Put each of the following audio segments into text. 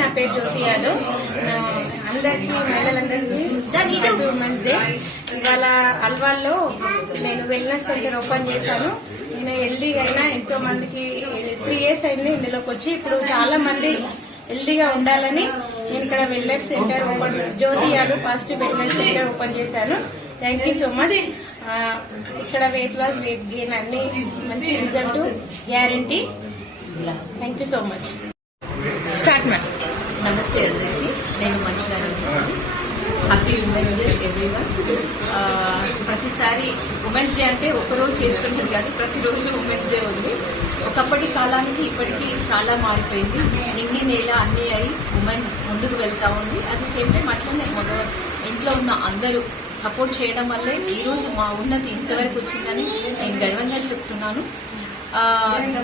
నా పేరు జ్యోతి యాదవ్. అందరికీ మహిళలందరికీ హ్యాపీ ఉమెన్స్ డే. ఇవాళ అల్వాల్లో నేను వెల్నెస్ సెంటర్ ఓపెన్ చేశాను. నేను హెల్దీగా అయినా ఎంతో మందికి 3 years అయింది ఇందులోకి వచ్చి. ఇప్పుడు చాలా మంది హెల్దీగా ఉండాలని నేను ఇక్కడ wellness centre open Jyothi Yadav positive wellness centre open చేశాను. Thank you so much. ఇక్కడ వెయిట్ లాస్, వెయిట్ గెయిన్ అన్ని మంచి result guarantee. Thank you so much. Start ma'am. నమస్తే అందరికీ, నేను మంచిగా హ్యాపీ ఉమెన్స్ డే ఎవ్రీవన్. ప్రతిసారి ఉమెన్స్ డే అంటే ఒకరోజు చేసుకునేది కాదు, ప్రతిరోజు ఉమెన్స్ డే ఉంది. ఒకప్పటి కాలానికి ఇప్పటికీ చాలా మారిపోయింది. నింగి నేల అన్నీ అయి ఉమెన్ ముందుకు వెళ్తా ఉంది. అట్ ది సేమ్ టైం అట్లనే ఇంట్లో ఉన్న అందరూ సపోర్ట్ చేయడం వల్లే ఈరోజు మా ఉన్నతి ఇంతవరకు వచ్చిందని నేను గర్వంగా చెప్తున్నాను.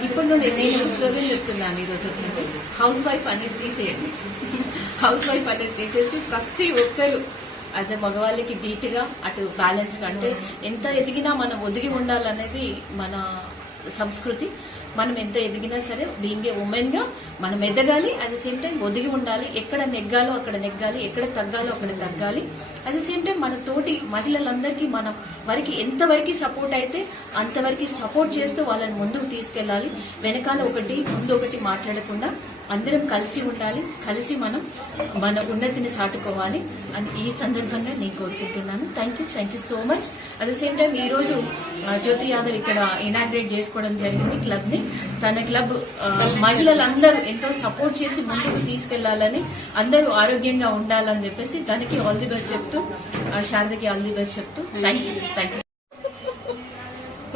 ఇప్పటి నుండి నేను స్లోగన్ చెప్తున్నాను ఈరోజు నుండి, హౌస్ వైఫ్ అనేది తీసేయండి. హౌస్ వైఫ్ అనేది తీసేసి ప్రతి ఒక్కరు అదే మగవాళ్ళకి ధీటుగా అటు బ్యాలెన్స్ అంటే ఎంత ఎదిగినా మనం ఒదిగి ఉండాలనేది మన సంస్కృతి. మనం ఎంత ఎదిగినా సరే బీయింగ్ ఏ ఉమెన్ గా మనం ఎదగాలి. అట్ ద సేమ్ టైం ఒదిగి ఉండాలి. ఎక్కడ నెగ్గాలో అక్కడ నెగ్గాలి, ఎక్కడ తగ్గాలో అక్కడ తగ్గాలి. అట్ ద సేమ్ టైం మన తోటి మహిళలందరికీ మనం వారికి ఎంతవరకు సపోర్ట్ అయితే అంతవరకు సపోర్ట్ చేస్తూ వాళ్ళని ముందుకు తీసుకెళ్లాలి. వెనకాల ఒకటి ముందు ఒకటి మాట్లాడకుండా అందరం కలిసి ఉండాలి. కలిసి మనం మన ఉన్నతిని సాటుకోవాలి అని ఈ సందర్భంగా నేను కోరుకుంటున్నాను. Thank you so much. At the same time ఈ రోజు జ్యోతి యాదవ్ ఇక్కడ ఇనాగ్రేట్ చేసుకోవడం జరిగింది క్లబ్ ని. తన క్లబ్ మహిళలందరూ ఎంతో సపోర్ట్ చేసి ముందుకు తీసుకెళ్లాలని, అందరూ ఆరోగ్యంగా ఉండాలని చెప్పేసి దానికి ఆల్ ది బెస్ట్ చెప్తూ, శారదకి ఆల్ ది బెస్ట్ చెప్తూ థ్యాంక్ యూ.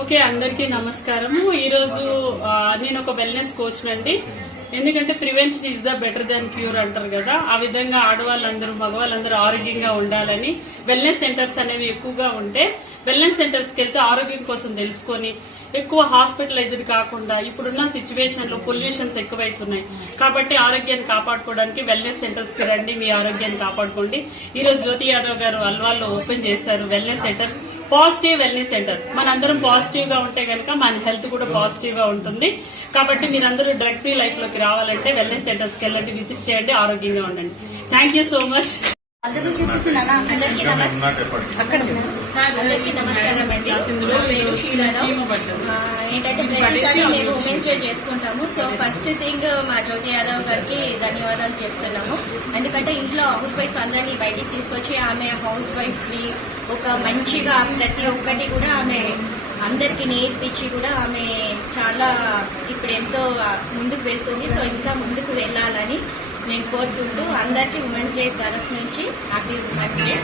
ఓకే, అందరికీ నమస్కారము. ఈరోజు నేను ఒక వెల్నెస్ కోచ్ అండి. ఎందుకంటే prevention is the better than cure అంటారు కదా, ఆ విధంగా ఆడవాళ్ళందరూ మగవాళ్ళందరూ ఆరోగ్యంగా ఉండాలని వెల్నెస్ సెంటర్స్ అనేవి ఎక్కువగా ఉంటే వెల్నెస్ సెంటర్స్కి వెళ్తే ఆరోగ్యం కోసం తెలుసుకొని ఎక్కువ హాస్పిటలైజ్డ్ కాకుండా, ఇప్పుడున్న సిచ్యువేషన్ లో పొల్యూషన్స్ ఎక్కువైతున్నాయి కాబట్టి ఆరోగ్యాన్ని కాపాడుకోవడానికి వెల్నెస్ సెంటర్స్ కి రండి, మీ ఆరోగ్యాన్ని కాపాడుకోండి. ఈ రోజు జ్యోతి యాదవ్ గారు అల్వాల్లో ఓపెన్ చేశారు wellness centre, positive wellness centre. మనందరం పాజిటివ్ గా ఉంటే కనుక మన హెల్త్ కూడా పాజిటివ్ గా ఉంటుంది. కాబట్టి మీరందరూ డ్రగ్ ఫ్రీ లైఫ్ లోకి రావాలంటే వెల్నెస్ సెంటర్స్ కి వెళ్ళండి, విజిట్ చేయండి, ఆరోగ్యంగా ఉండండి. Thank you so much. అందరికీ నమస్కారం అండి. నా పేరు షీలారావు. ఏంటంటే ప్రతిసారి మేము ఉమెన్స్ డే చేసుకుంటాము. సో ఫస్ట్ థింగ్ మా జ్యోతి యాదవ్ గారికి ధన్యవాదాలు చెప్తున్నాము. ఎందుకంటే ఇంట్లో హౌస్ వైఫ్స్ అందరినీ బయటికి తీసుకొచ్చి ఆమె హౌస్ వైఫ్స్ ని ఒక మంచిగా ప్రతి ఒక్కటి కూడా ఆమె అందరికి నేర్పించి కూడా ఆమె చాలా ఇప్పుడు ఎంతో ముందుకు వెళ్తుంది. సో ఇంకా ముందుకు వెళ్ళాలని నేను కోరుకుంటూ అందరికీ ఉమెన్స్ డే తరఫు నుంచి హ్యాపీ ఉమెన్స్ డే.